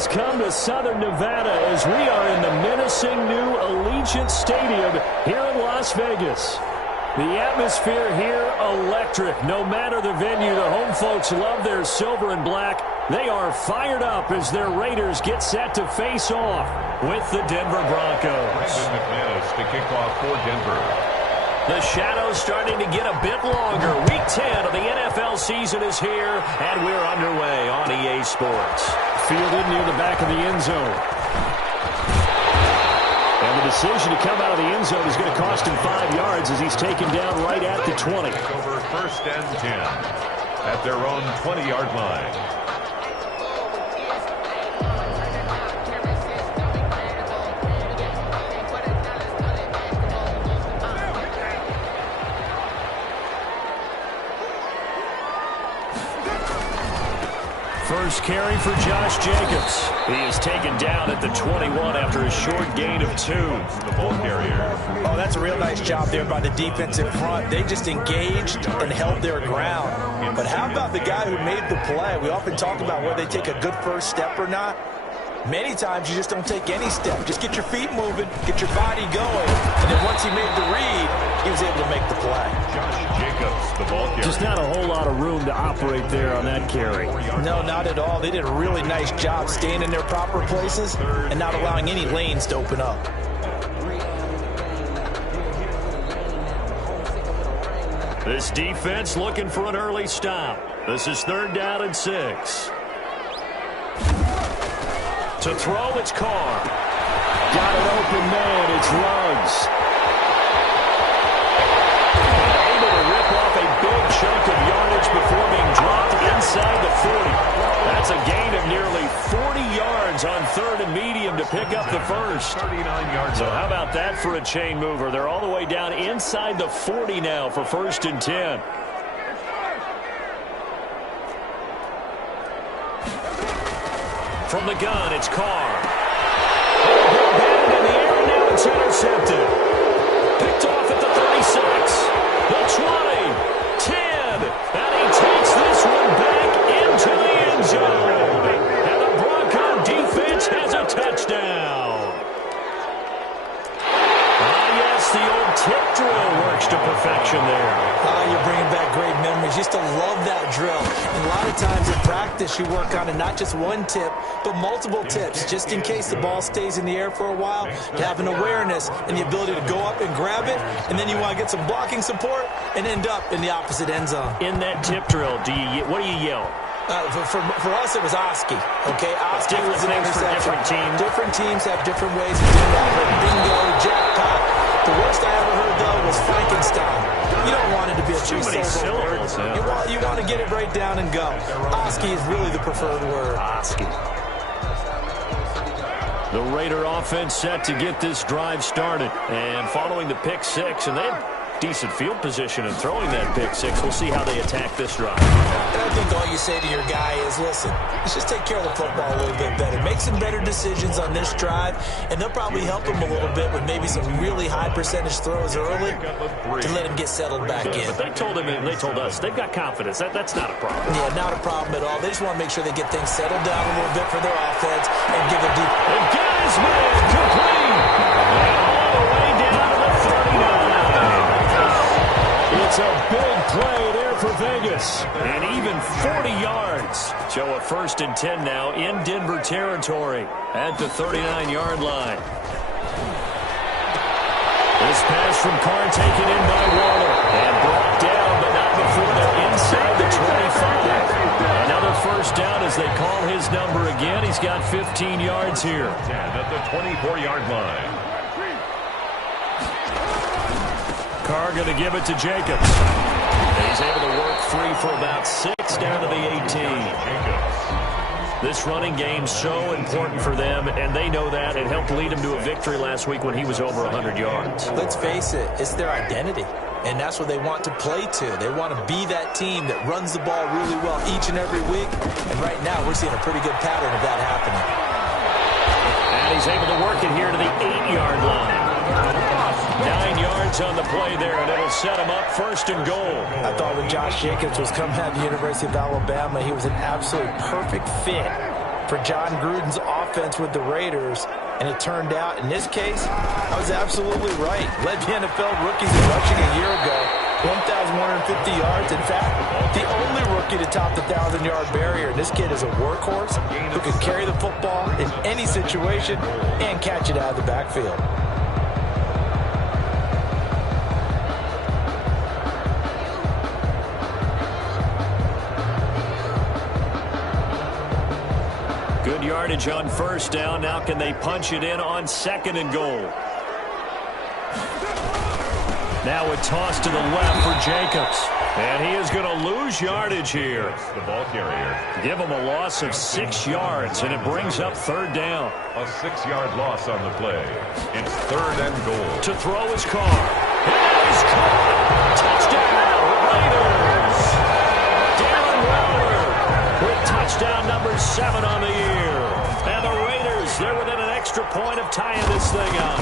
has come to Southern Nevada as we are in the menacing new Allegiant Stadium here in Las Vegas. The atmosphere here, electric. No matter the venue, the home folks love their silver and black. They are fired up as their Raiders get set to face off with the Denver Broncos. To kick off for Denver. The shadow's starting to get a bit longer. Week 10 of the NFL season is here, and we're underway on EA Sports. Fielded near the back of the end zone. And the decision to come out of the end zone is going to cost him 5 yards as he's taken down right at the 20. Over 1st and 10 at their own 20-yard line. First carry for Josh Jacobs. He is taken down at the 21 after a short gain of 2. The ball carrier. Oh, that's a real nice job there by the defensive front. They just engaged and held their ground. But how about the guy who made the play? We often talk about whether they take a good first step or not. Many times you just don't take any step. Just get your feet moving, get your body going. And then once he made the read, he was able to make the play. Josh Jacobs, the ball carrier. Just not a whole lot of room to operate there on that carry. No, not at all. They did a really nice job staying in their proper places and not allowing any lanes to open up. This defense looking for an early stop. This is 3rd down and 6. To throw, it's Carr. Got an open man, it's Ruggs. Able to rip off a big chunk of yardage before being dropped inside the 40. That's a gain of nearly 40 yards on 3rd and medium to pick up the first. 39 yards. So how about that for a chain mover? They're all the way down inside the 40 now for 1st and 10. From the gun, it's Carr. Batted in the air, and now it's intercepted. Picked off at the 36, the 20, 10, and he takes this one back into the end zone. And the Bronco defense has a touchdown. Yes, the old tip drill works to perfection there. You're bringing back great memories. Used to love that drill. And a lot of times in practice, you work on it, not just one tip, but multiple tips, just in case the ball stays in the air for a while. To have an awareness and the ability to go up and grab it, and then you want to get some blocking support and end up in the opposite end zone. In that tip drill, what do you yell? For us, it was Oski. Okay, Oski was an interception. Different teams. Different teams have different ways of doing that. Bingo, jackpot. The worst I ever heard, though, was Frankenstein. You don't want it to be a too many syllables. Yeah. You want to get it right down and go. Oski is really the preferred word. Oski. The Raider offense set to get this drive started. And following the pick 6, and they have decent field position in throwing that pick 6. We'll see how they attack this drive. And I think all you say to your guy is, listen, let's just take care of the football a little bit better. Make some better decisions on this drive, and they'll probably help him a little bit with maybe some really high percentage throws early to let him get settled back in. But they told him and they told us they've got confidence. That's not a problem. Yeah, not a problem at all. They just want to make sure they get things settled down a little bit for their offense and give a deep. And get his man complete. And all the way down to the 39. It's a big play there for Vegas. And even 40 yards. So a 1st and 10 now in Denver territory at the 39-yard line. This pass from Carr taken in by Waller. And brought down, but not before they're inside the 25. Another 1st down as they call his number again. He's got 15 yards here. 10 at the 24-yard line. Carr going to give it to Jacobs. He's able to work free for about 6 down to the 18. This running game so important for them, and they know that. It helped lead him to a victory last week when he was over 100 yards. Let's face it, it's their identity, and that's what they want to play to. They want to be that team that runs the ball really well each and every week, and right now we're seeing a pretty good pattern of that happening. And he's able to work it here to the 8-yard line. 9 yards on the play there, and it'll set him up 1st and goal. I thought when Josh Jacobs was coming out of the University of Alabama, he was an absolute perfect fit for John Gruden's offense with the Raiders. And it turned out, in this case, I was absolutely right. Led the NFL rookies in rushing a year ago, 1,150 yards. In fact, the only rookie to top the 1,000-yard barrier. And this kid is a workhorse who can carry the football in any situation and catch it out of the backfield. Good yardage on first down. Now can they punch it in on second and goal? Now a toss to the left for Jacobs. And he is going to lose yardage here. The ball carrier. Give him a loss of 6 yards, and it brings up third down. A 6-yard loss on the play. It's third and goal. To throw his car. And he's caught. Touchdown, Raiders. Darren Waller with touchdown number 7 on the year. And the Raiders, they're within an extra point of tying this thing up.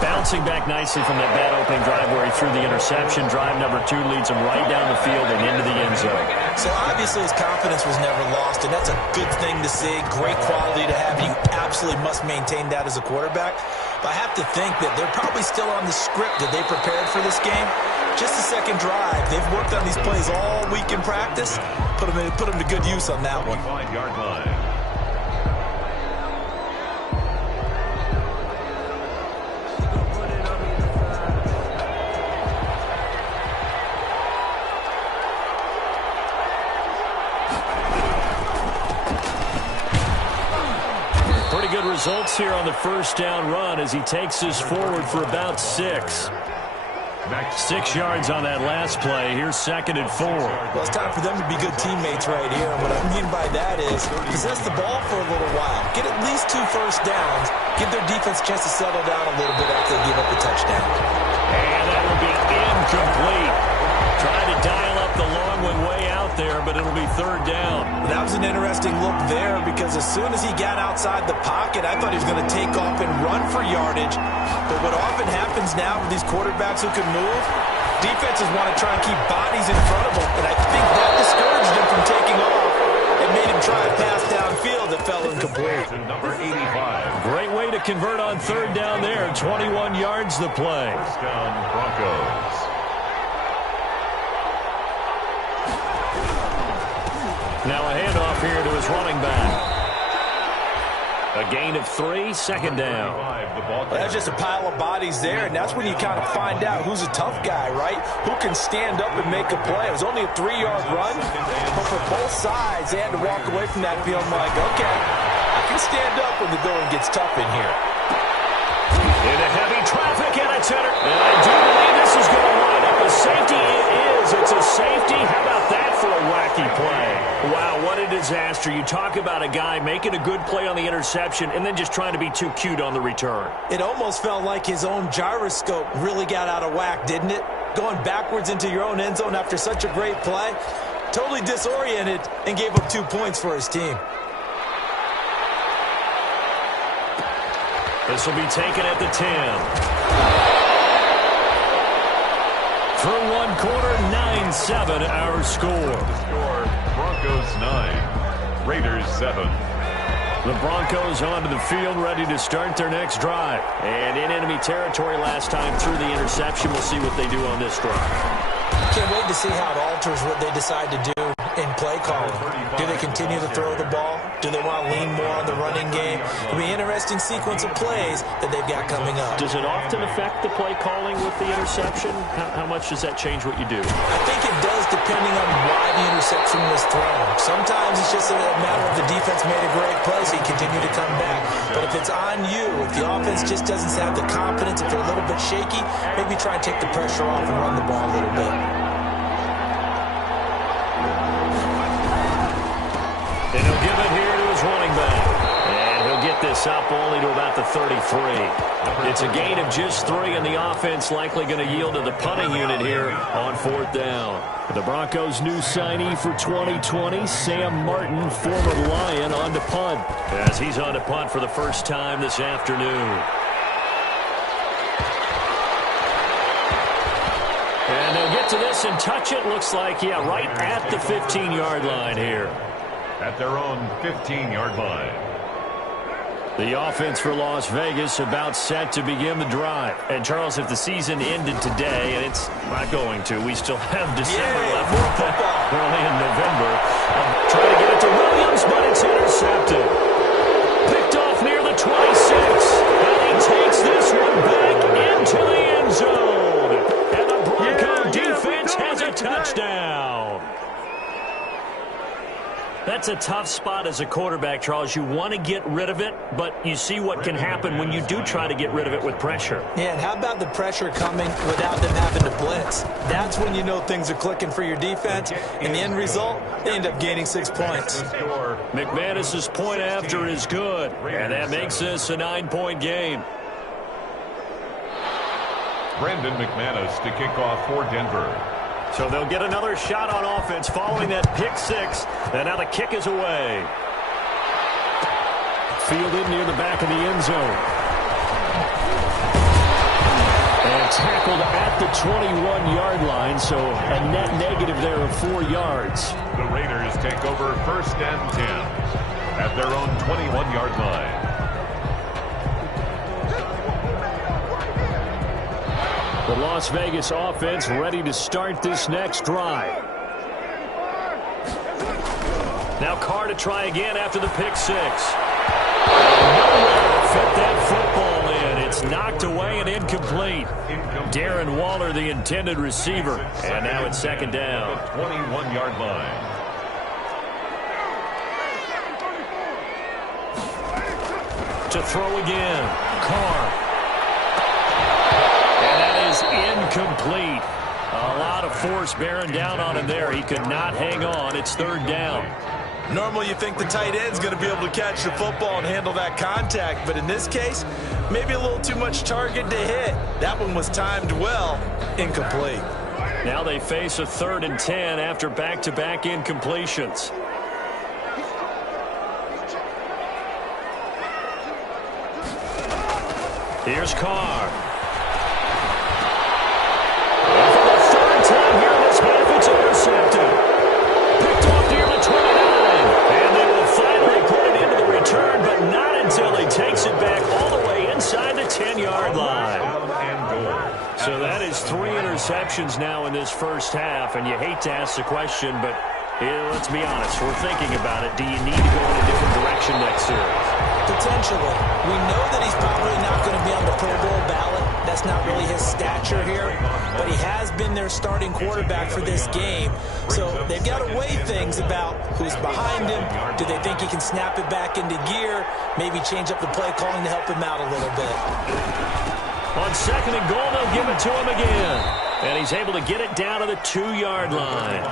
Bouncing back nicely from that bad opening drive where he threw the interception. Drive number 2 leads him right down the field and into the end zone. So obviously his confidence was never lost, and that's a good thing to see. Great quality to have. You absolutely must maintain that as a quarterback. But I have to think that they're probably still on the script that they prepared for this game. Just the second drive. They've worked on these plays all week in practice. Put them to good use on that one. 5-yard line. Good results here on the first down run as he takes us forward for about 6. 6 yards on that last play. Here's second and 4. Well, it's time for them to be good teammates right here. And what I mean by that is possess the ball for a little while. Get at least 2 first downs. Give their defense a chance to settle down a little bit after they give up the touchdown. And that will be incomplete. Trying to dial up the long one way out there, but it'll be third down. That was an interesting look there because as soon as he got outside the pocket, I thought he was going to take off and run for yardage. But what often happens now with these quarterbacks who can move, defenses want to try and keep bodies in front of them. And I think that discouraged him from taking off and made him try a pass downfield that fell incomplete. Number 85. Great way to convert on third down there. 21 yards the play. First down, Broncos. Now a handoff here to his running back. A gain of 3, second down. Well, that's just a pile of bodies there, and that's when you kind of find out who's a tough guy, right? Who can stand up and make a play. It was only a 3-yard run, but for both sides, they had to walk away from that feeling like, okay, I can stand up when the going gets tough in here. Into heavy traffic, and it's entered. And I do believe this is going to line up a safety. It is. It's a safety. How about that for a wacky play? Wow, what a disaster. You talk about a guy making a good play on the interception and then just trying to be too cute on the return. It almost felt like his own gyroscope really got out of whack, didn't it? Going backwards into your own end zone after such a great play. Totally disoriented and gave up 2 points for his team. This will be taken at the 10. Through one quarter, 9-7 our score. Broncos 9, Raiders 7. The Broncos onto the field, ready to start their next drive. And in enemy territory last time through the interception. We'll see what they do on this drive. Can't wait to see how it alters what they decide to do in play calling. Do they continue to throw the ball? Do they want to lean more on the running game? It'll be an interesting sequence of plays that they've got coming up. Does it often affect the play calling with the interception? How much does that change what you do? I think it does depending on why the interception was thrown. Sometimes it's just a matter of the defense made a great play, so you continue to come back. But if it's on you, if the offense just doesn't have the confidence, if they're a little bit shaky, maybe try and take the pressure off and run the ball a little bit. And he'll give it here to his running back. And he'll get this up only to about the 33. It's a gain of just 3, and the offense likely going to yield to the punting unit here on fourth down. The Broncos' new signee for 2020, Sam Martin, former Lion, on to punt. As he's on to punt for the first time this afternoon. And they'll get to this and touch it. Looks like, yeah, right at the 15-yard line here. at their own 15-yard line. The offense for Las Vegas about set to begin the drive. And, Charles, if the season ended today, and it's not going to, we still have December left. We're only in November. Trying to get it to Williams, but it's intercepted. Picked off near the 26. And he takes this one back into the end zone. And the Bronco defense has a touchdown. That's a tough spot as a quarterback, Charles. You want to get rid of it, but you see what can happen when you do try to get rid of it with pressure. Yeah, and how about the pressure coming without them having to blitz? That's when you know things are clicking for your defense. And the end result, they end up gaining 6 points. McManus's point after is good, and that makes this a 9-point game. Brandon McManus to kick off for Denver. So they'll get another shot on offense following that pick six. And now the kick is away. Fielded near the back of the end zone. And tackled at the 21-yard line. So a net negative there of 4 yards. The Raiders take over 1st and 10 at their own 21-yard line. The Las Vegas offense ready to start this next drive. Now Carr to try again after the pick six. Nowhere to fit that football in. It's knocked away and incomplete. Darren Waller, the intended receiver. And now it's 2nd down. 21-yard line. To throw again. Carr. Incomplete. A lot of force bearing down on him there. He could not hang on. It's 3rd down. Normally you think the tight end's going to be able to catch the football and handle that contact, but in this case, maybe a little too much target to hit. That one was timed well. Incomplete. Now they face a 3rd and 10 after back-to-back incompletions. Here's Carr. Time here in this half, it's intercepted. Picked off near the 29. And they will finally put it into the return, but not until he takes it back all the way inside the 10-yard line. So that is 3 interceptions now in this first half, and you hate to ask the question, but let's be honest, we're thinking about it. Do you need to go in a different direction next series? Potentially. We know that he's probably not going to be on the Pro Bowl ballot. That's not really his stature here. But he has been their starting quarterback for this game. So they've got to weigh things about who's behind him. Do they think he can snap it back into gear? Maybe change up the play calling to help him out a little bit. On 2nd and goal, they'll give it to him again. And he's able to get it down to the 2-yard line.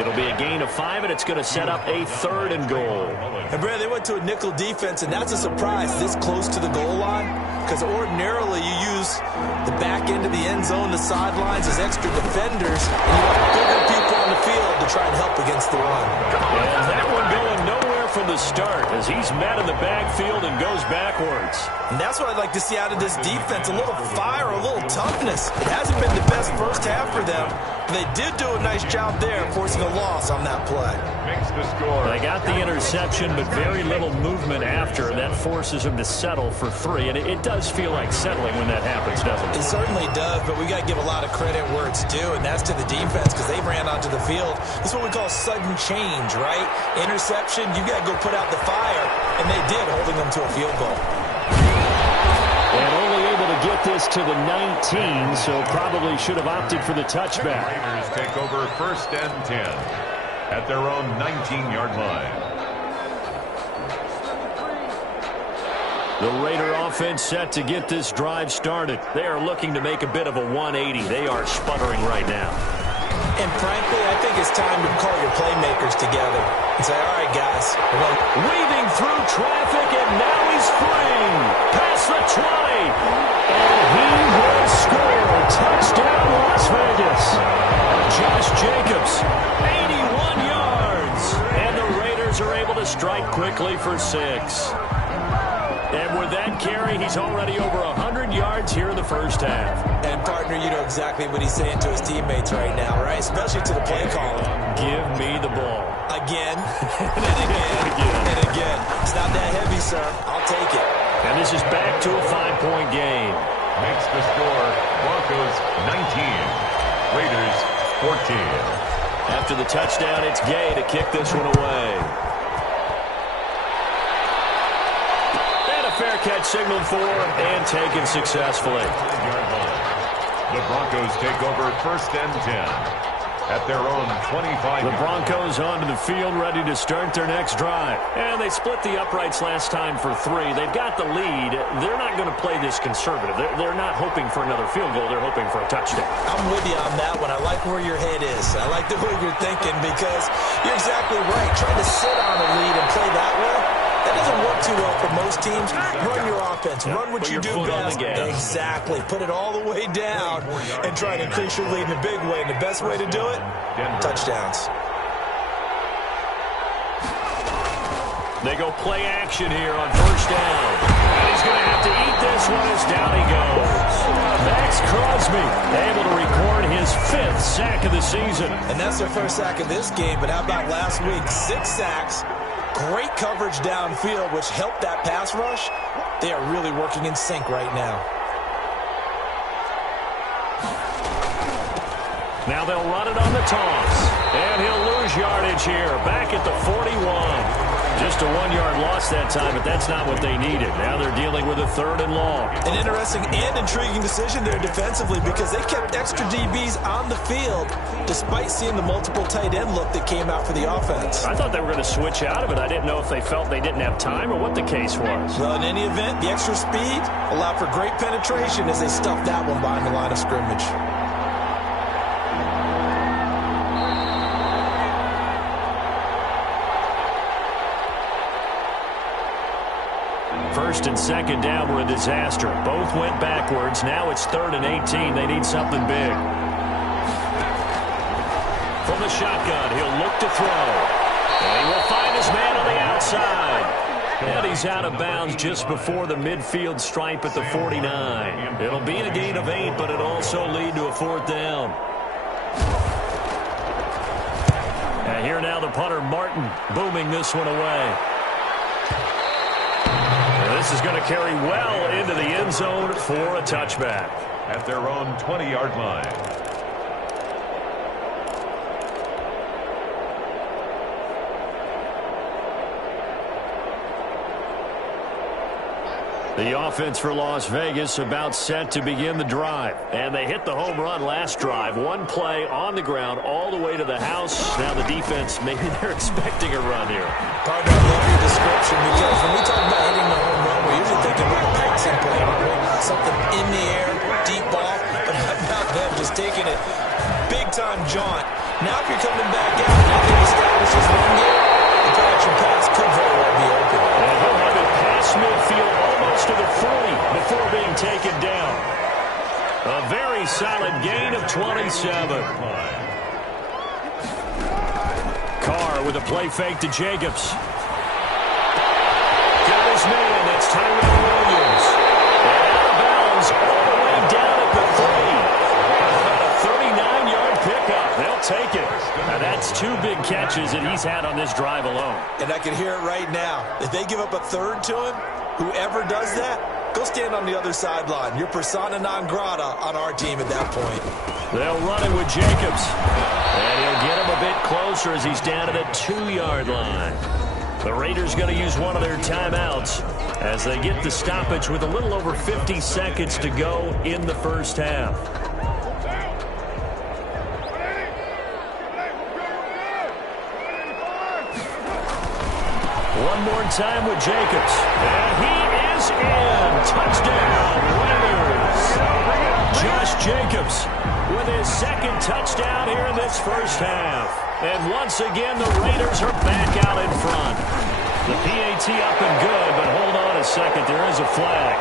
It'll be a gain of 5, and it's going to set up a 3rd and goal. And, Brad, they went to a nickel defense, and that's a surprise this close to the goal line. Because ordinarily you use the back end of the end zone, the sidelines as extra defenders, and you have bigger people on the field to try and help against the run. And that one going nowhere from the start as he's met in the backfield and goes backwards. And that's what I'd like to see out of this defense, a little fire, a little toughness. It hasn't been the best first half for them. They did do a nice job there, forcing a loss on that play. Makes the score. They got the interception, but very little movement after. That forces them to settle for 3, and it does feel like settling when that happens, doesn't it? It certainly does, but we got to give a lot of credit where it's due, and that's to the defense because they ran onto the field. This is what we call sudden change, right? Interception, you got to go put out the fire, and they did, holding them to a field goal. And only able to get this to the 19, so probably should have opted for the touchback. Raiders take over 1st and 10 at their own 19-yard line. The Raider offense set to get this drive started. They are looking to make a bit of a 180. They are sputtering right now. And frankly, I think it's time to call your playmakers together and say, all right, guys. Weaving through traffic, and now he's free. Past the 20. And he will score. Touchdown, Las Vegas. Josh Jacobs, 81 yards. And the Raiders are able to strike quickly for 6. And with that carry, he's already over 100 yards here in the first half. And, partner, you know exactly what he's saying to his teammates right now, right? Especially to the play caller. Give me the ball. Again, and again, and again. It's not that heavy, sir. I'll take it. And this is back to a 5-point game. Makes the score Broncos 19, Raiders 14. After the touchdown, it's Gay to kick this one away. And a fair catch signaled for and taken successfully. The Broncos take over first and 10 at their own 25. The Broncos onto the field, ready to start their next drive. And they split the uprights last time for 3. They've got the lead. They're not going to play this conservative. They're not hoping for another field goal. They're hoping for a touchdown. I'm with you on that one. I like where your head is. I like the way you're thinking because you're exactly right. Trying to sit on a lead and play that way, that doesn't work too well for most teams. Run your offense. Run what you do best. Exactly. Put it all the way down and try to increase your lead in a big way. And the best way to do it, touchdowns. They go play action here on first down. And he's going to have to eat this one as down he goes. Max Crosby able to record his 5th sack of the season. And that's their first sack of this game. But how about last week? 6 sacks. Great coverage downfield, which helped that pass rush. They are really working in sync right now. Now they'll run it on the toss. And he'll lose yardage here. Back at the 41. Just a 1-yard loss that time, but that's not what they needed. Now they're dealing with a 3rd and long. An interesting and intriguing decision there defensively because they kept extra DBs on the field despite seeing the multiple tight end look that came out for the offense. I thought they were going to switch out of it. I didn't know if they felt they didn't have time or what the case was. Well, in any event, the extra speed allowed for great penetration as they stuffed that one behind the line of scrimmage. First and second down were a disaster. Both went backwards. Now it's 3rd and 18. They need something big. From the shotgun, he'll look to throw. And he will find his man on the outside. And he's out of bounds just before the midfield stripe at the 49. It'll be a gain of 8, but it'll also lead to a 4th down. And here now the punter, Martin, booming this one away. This is going to carry well into the end zone for a touchback. At their own 20-yard line. The offense for Las Vegas about set to begin the drive. And they hit the home run last drive. One play on the ground all the way to the house. Now the defense, maybe they're expecting a run here. Partner, I love your description because when we talk about hitting the home run, we're usually thinking about a passing play, aren't we? Something in the air, deep ball. But how about them just taking it big-time jaunt? Now if you're coming back out and they establish his run game, the play-action pass could very well be open. And he'll have it past midfield almost to the 40 before being taken down. A very solid gain of 27. Carr with a play fake to Jacobs. Got his man. That's Tyrell Williams. And out of bounds all the way down at the 3. A 39-yard pickup. They'll take it. Now that's 2 big catches that he's had on this drive alone. And I can hear it right now. If they give up a 3rd to him, whoever does that, go stand on the other sideline. You're persona non grata on our team at that point. They'll run it with Jacobs. And he'll get him a bit closer as he's down to the 2-yard line. The Raiders going to use one of their timeouts as they get the stoppage with a little over 50 seconds to go in the first half. One more time with Jacobs. And he is in. Touchdown, Raiders. Josh Jacobs with his 2nd touchdown here in this first half. And once again, the Raiders are back out in front. The PAT up and good, but hold on a second. There is a flag.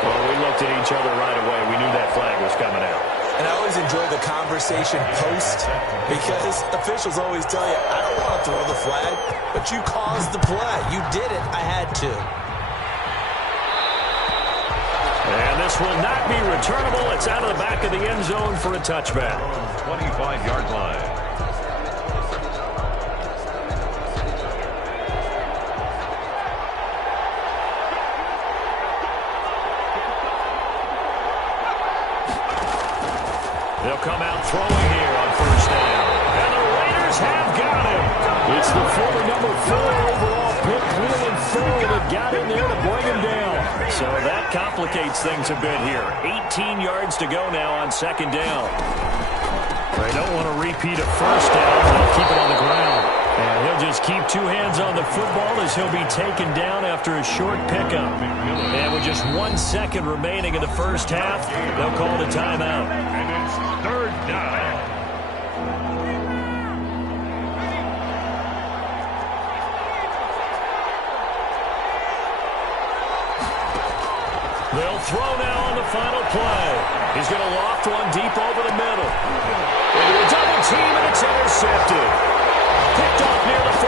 Well, we looked at each other right away. We knew that flag was coming out. And I always enjoy the conversation post because officials always tell you, I don't want to throw the flag, but you caused the play. You did it. I had to. pass will not be returnable. It's out of the back of the end zone for a touchback. 25-yard line. They'll come out throwing here on first down. And the Raiders have got him. It's the former number 4 overall pick, Cleveland Ferrell, that got in there to bring him down. So that complicates things a bit here. 18 yards to go now on second down. They don't want to repeat a first down. They'll keep it on the ground. And he'll just keep 2 hands on the football as he'll be taken down after a short pickup. And with just 1 second remaining in the first half, they'll call it a timeout. And it's third down. They'll throw now on the final play. He's going to loft one deep over the middle. Into a double team, and it's intercepted. Picked off near the 44.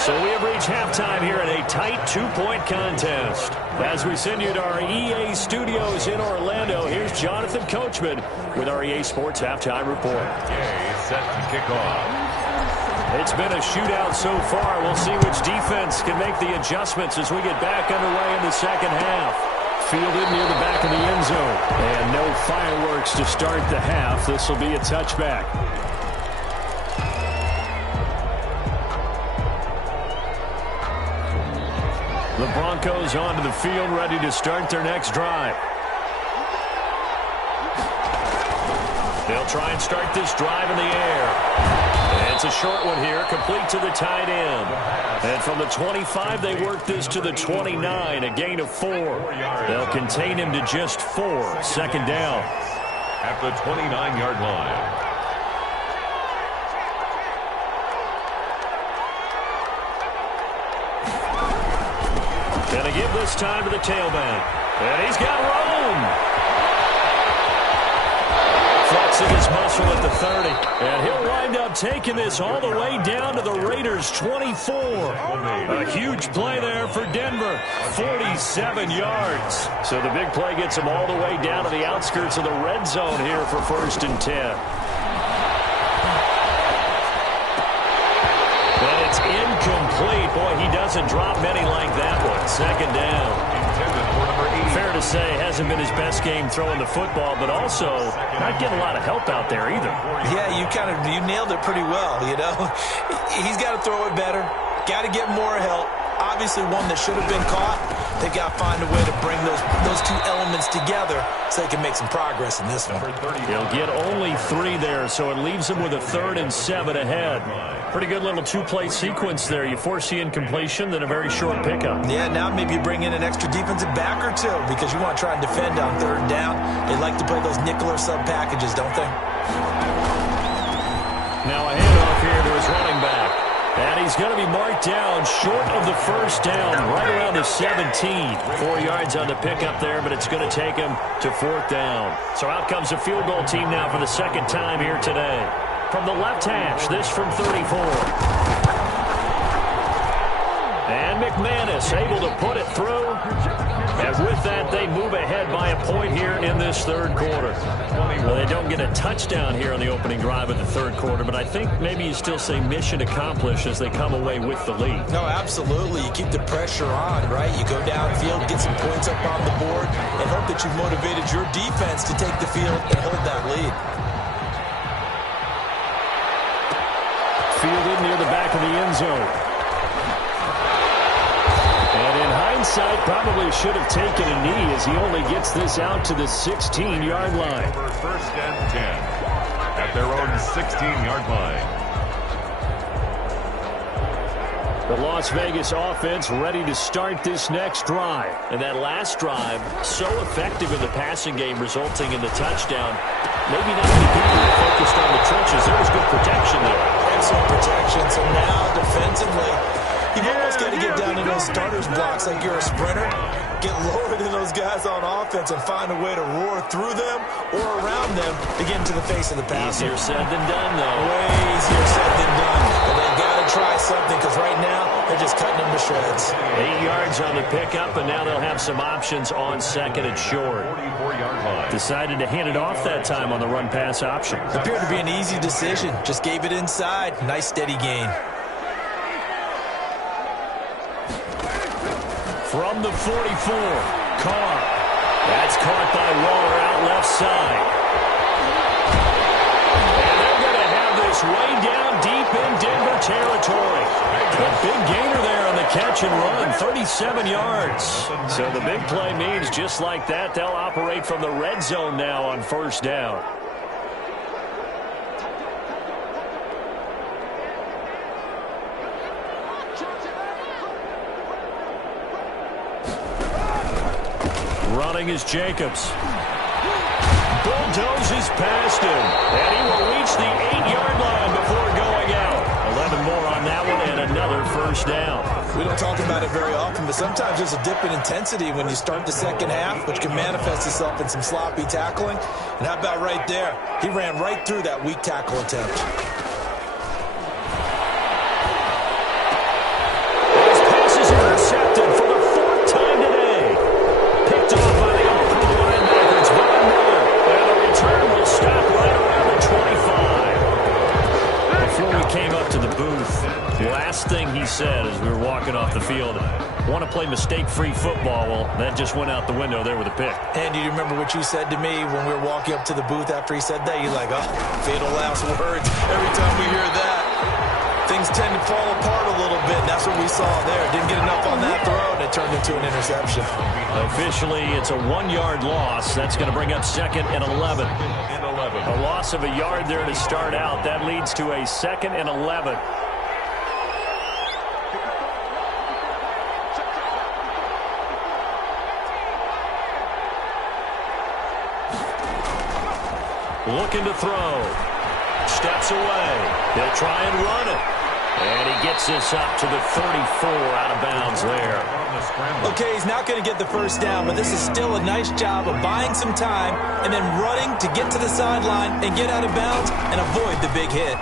So we have reached halftime here in a tight 2-point contest. As we send you to our EA studios in Orlando, here's Jonathan Coachman with our EA Sports Halftime Report. EA set to kick off. It's been a shootout so far. We'll see which defense can make the adjustments as we get back underway in the second half. Fielded near the back of the end zone. And no fireworks to start the half. This will be a touchback. The Broncos onto the field, ready to start their next drive. They'll try and start this drive in the air. And it's a short one here, complete to the tight end. And from the 25, they work this to the 29, a gain of 4. They'll contain him to just 4, second down. At the 29-yard line. Gonna give this time to the tailback. And he's got room. Flexing his muscle at the 30. And he'll wind up taking this all the way down to the Raiders' 24. A huge play there for Denver. 47 yards. So the big play gets him all the way down to the outskirts of the red zone here for 1st and 10. And it's incomplete. Boy, he doesn't drop many like that one. Second down. Fair to say, hasn't been his best game throwing the football, but also not getting a lot of help out there either. Yeah, you nailed it pretty well, you know. He's got to throw it better, got to get more help. Obviously one that should have been caught. They've got to find a way to bring those 2 elements together so they can make some progress in this one. He'll get only 3 there, so it leaves him with a 3rd and 7 ahead. Pretty good little 2-play sequence there. You force the incompletion, then a very short pickup. Yeah, now maybe you bring in an extra defensive back or 2 because you want to try and defend on 3rd down. They like to play those nickel or sub packages, don't they? Now a handoff here to his running back. And he's going to be marked down short of the first down, right around the 17. 4 yards on the pickup there, but it's going to take him to 4th down. So out comes the field goal team now for the 2nd time here today. From the left hash, this from 34. And McManus able to put it through. And with that, they move ahead by a point here in this 3rd quarter. Well, they don't get a touchdown here on the opening drive of the 3rd quarter, but I think maybe you still say mission accomplished as they come away with the lead. No, absolutely. You keep the pressure on, right? You go downfield, get some points up on the board, and hope that you've motivated your defense to take the field and hold that lead. Fielded near the back of the end zone. And in hindsight, probably should have taken a knee as he only gets this out to the 16-yard line. For 1st and 10 at their own 16-yard line. The Las Vegas offense ready to start this next drive. And that last drive, so effective in the passing game, resulting in the touchdown. Maybe not many people are focused on the trenches. There was good protection there. Excellent protection. So now, defensively, you've almost got to get down to those starters blocks like you're a sprinter. Get lower than those guys on offense and find a way to roar through them or around them to get into the face of the passer. Easier said than done, though. Way easier said than done. But they've got to try something because right now they're just cutting them to shreds. 8 yards on the pickup, and now they'll have some options on second and short. 44-yard line. Decided to hand it off that time on the run-pass option. Appeared to be an easy decision. Just gave it inside. Nice steady gain. From the 44, Carr. That's caught by Waller out left side. And they're going to have this way down deep in Denver territory. A big gainer there on the catch and run, 37 yards. So the big play means just like that, they'll operate from the red zone now on first down. Running is Jacobs. Bulldozes past him. And he will reach the 8-yard line before going out. 11 more on that one and another first down. We don't talk about it very often, but sometimes there's a dip in intensity when you start the second half, which can manifest itself in some sloppy tackling. And how about right there? He ran right through that weak tackle attempt. His pass is intercepted for the 4th time today. Picked off by the all-pro linebacker. It's Von Miller. And the return will stop right around the 25. Before we came up to the booth, the last thing he said as we were walking off the field, want to play mistake-free football. Well, that just went out the window there with a pick. And do you remember what you said to me when we were walking up to the booth after he said that? You're like, oh, fatal last words. Every time we hear that, things tend to fall apart a little bit. And that's what we saw there. Didn't get enough on that throw, and it turned into an interception. Officially, it's a 1-yard loss. That's going to bring up second and 11. A loss of a yard there to start out. That leads to a second and 11. Looking to throw. Steps away. They'll try and run it. And he gets this up to the 34 out of bounds there. Okay, he's not going to get the first down, but this is still a nice job of buying some time and then running to get to the sideline and get out of bounds and avoid the big hit.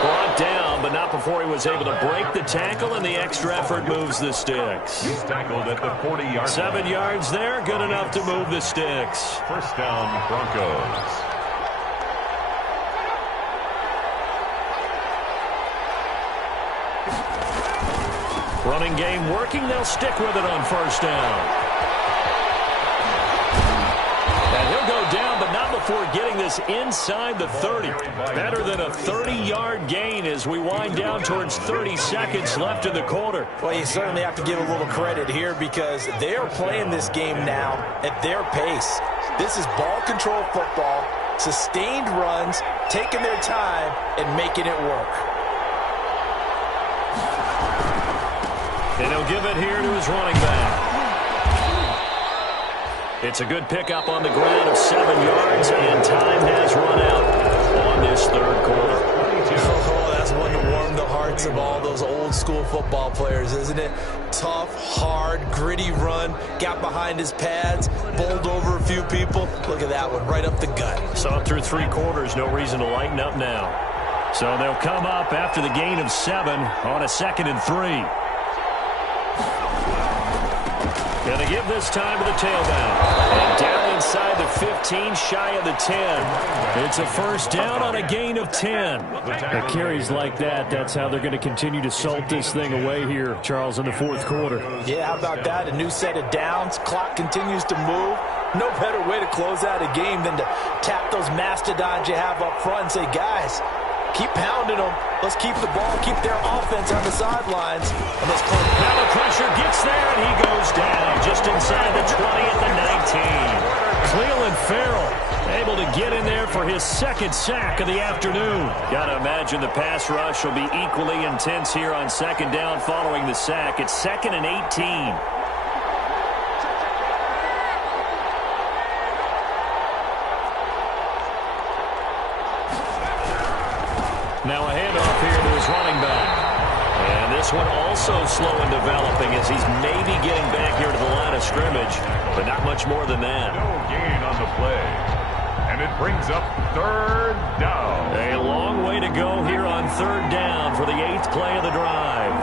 Brought down, but not before he was able to break the tackle, and the extra effort moves the sticks. He's tackled at the 40-yard line. 7 yards there, good enough to move the sticks. First down, Broncos. Running game working, they'll stick with it on first down. And he'll go down, but not before getting this inside the 30. Better than a 30-yard gain as we wind down towards 30 seconds left in the quarter. Well, you certainly have to give a little credit here because they are playing this game now at their pace. This is ball control football, sustained runs, taking their time, and making it work. And he'll give it here to his running back. It's a good pickup on the ground of 7 yards, and time has run out on this third quarter. Oh, that's one to warm the hearts of all those old school football players, isn't it? Tough, hard, gritty run, got behind his pads, bowled over a few people. Look at that one, right up the gut. Saw through 3 quarters, no reason to lighten up now. So they'll come up after the gain of 7 on a 2nd and 3. Going to give this time to the tailback. And down inside the 15, shy of the 10. It's a first down on a gain of 10. The carries like that, that's how they're going to continue to salt this thing away here, Charles, in the 4th quarter. Yeah, how about that? A new set of downs. Clock continues to move. No better way to close out a game than to tap those mastodons you have up front and say, guys, keep pounding them. Let's keep the ball, keep their offense on the sidelines. And let's close. Now the pressure gets there, and he goes down just inside the 20 at the 19. Cleveland Farrell able to get in there for his 2nd sack of the afternoon. Got to imagine the pass rush will be equally intense here on 2nd down following the sack. It's 2nd and 18. Now a handoff here to his running back. And this one also slow in developing as he's maybe getting back here to the line of scrimmage, but not much more than that. No gain on the play. And And it brings up third down. A long way to go here on third down for the 8th play of the drive.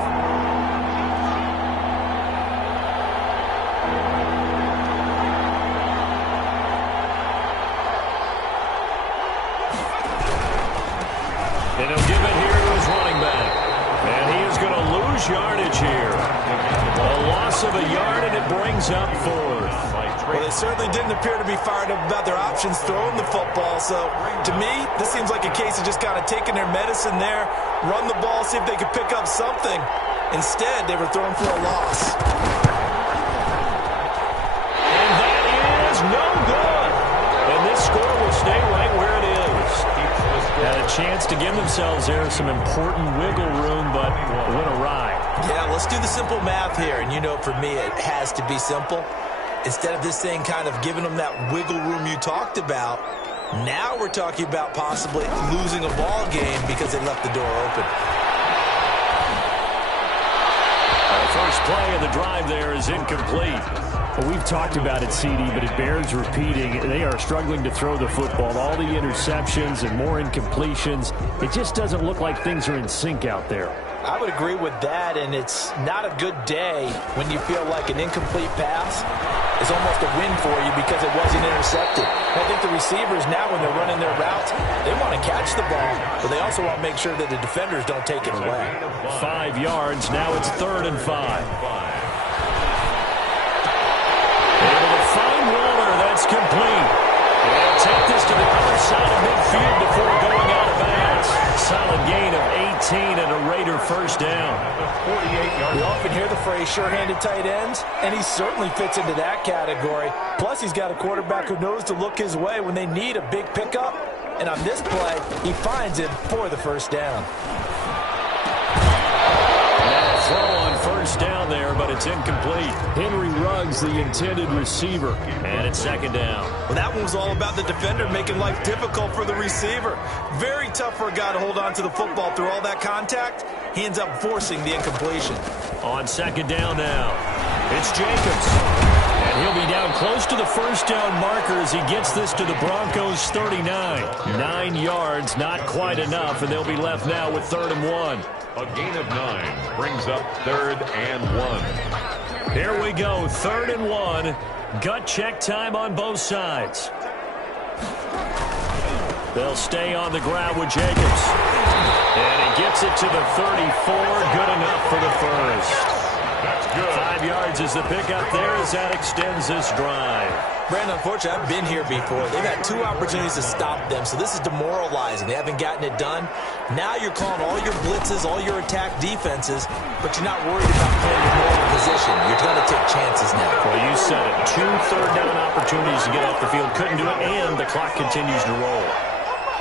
And he'll give it here to his running back. And he is going to lose yardage here. A loss of a yard, and it brings up 4th. Well, they certainly didn't appear to be fired up about their options throwing the football. So, to me, this seems like a case of just kind of taking their medicine there, run the ball, see if they could pick up something. Instead, they were throwing for a loss. And that is no good. And this score will stay right where it is. Had a chance to give themselves there some important wiggle room, but went awry. Yeah, let's do the simple math here. And you know, for me, it has to be simple. Instead of this thing kind of giving them that wiggle room you talked about, now we're talking about possibly losing a ball game because they left the door open. The first play of the drive there is incomplete. Well, we've talked about it, CD, but it bears repeating. They are struggling to throw the football. All the interceptions and more incompletions. It just doesn't look like things are in sync out there. I would agree with that, and it's not a good day when you feel like an incomplete pass is almost a win for you because it wasn't intercepted. I think the receivers now, when they're running their routes, they want to catch the ball, but they also want to make sure that the defenders don't take it away. 5 yards. Now it's 3rd and 5. Able to find Waller. That's complete. They'll take this to the other side of midfield before going out of bounds. Solid gain of 18 and a Raider first down. We often hear the phrase sure-handed tight ends, and he certainly fits into that category. Plus, he's got a quarterback who knows to look his way when they need a big pickup. And on this play, he finds him for the first down. Throw on first down there, but it's incomplete. Henry Ruggs, the intended receiver, and it's 2nd down. Well, that one was all about the defender making life difficult for the receiver. Very tough for a guy to hold on to the football through all that contact. He ends up forcing the incompletion. On 2nd down now, it's Jacobs. And he'll be down close to the first down marker as he gets this to the Broncos 39. 9 yards, not quite enough, and they'll be left now with 3rd and 1. A gain of 9 brings up 3rd and 1. Here we go, 3rd and 1. Gut check time on both sides. They'll stay on the ground with Jacobs. And he gets it to the 34. Good enough for the first. That's good. 5 yards is the pickup there as that extends this drive. Brandon, unfortunately, I've been here before. They've had 2 opportunities to stop them, so this is demoralizing. They haven't gotten it done. Now you're calling all your blitzes, all your attack defenses, but you're not worried about playing your normal position. You're going to take chances now. Well, you said it. 2 third-down opportunities to get off the field. Couldn't do it, and the clock continues to roll.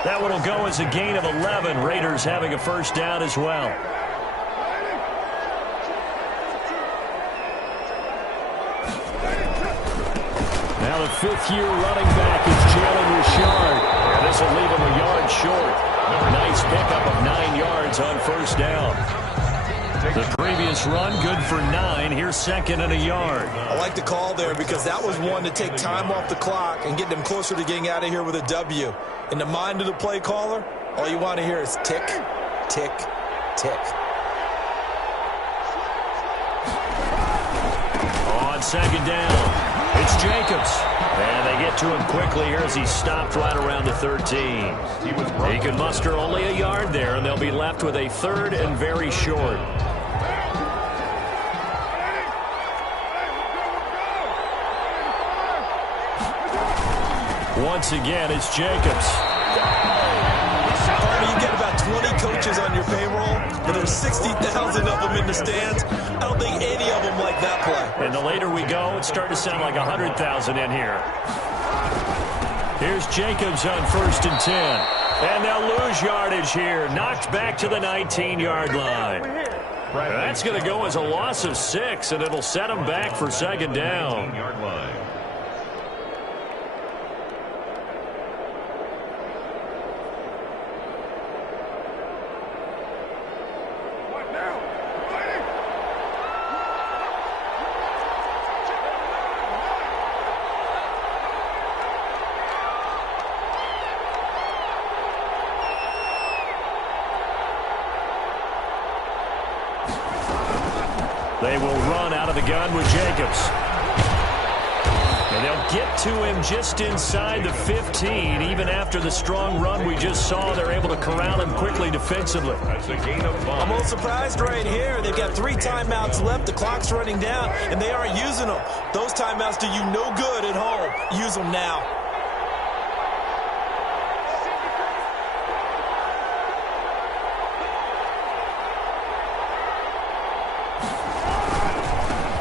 That one will go as a gain of 11. Raiders having a first down as well. Now the 5th-year running back is Jalen Richard. And this will leave him a yard short. Nice pickup of 9 yards on first down. The previous run good for 9. Here's 2nd and a yard. I like the call there because that was one to take time off the clock and get them closer to getting out of here with a W. In the mind of the play caller, all you want to hear is tick, tick, tick. On 2nd down. It's Jacobs. And they get to him quickly here as he's stopped right around the 13. He can muster only a yard there, and they'll be left with a 3rd and very short. Once again, it's Jacobs. You get about 20 coaches on your payroll, but there's 60,000 of them in the stands. I don't think any of them like that play. And the later we go, it's starting to sound like 100,000 in here. Here's Jacobs on 1st and 10. And they'll lose yardage here. Knocked back to the 19-yard line. That's going to go as a loss of 6, and it'll set them back for 2nd down. 19-yard line. They will run out of the gun with Jacobs. And they'll get to him just inside the 15. Even after the strong run we just saw, they're able to corral him quickly defensively. That's a gain of 5. I'm a little surprised right here. They've got 3 timeouts left. The clock's running down, and they aren't using them. Those timeouts do you no good at home. Use them now.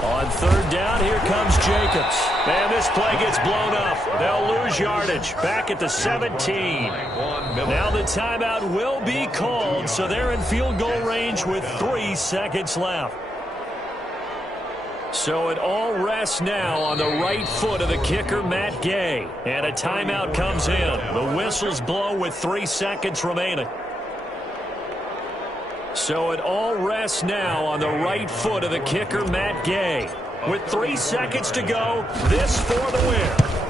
On third down, here comes Jacobs. And this play gets blown up. They'll lose yardage. Back at the 17. Now the timeout will be called, so they're in field goal range with 3 seconds left. So it all rests now on the right foot of the kicker, Matt Gay. And a timeout comes in. The whistles blow with 3 seconds remaining. So it all rests now on the right foot of the kicker, Matt Gay. With 3 seconds to go, this for the win.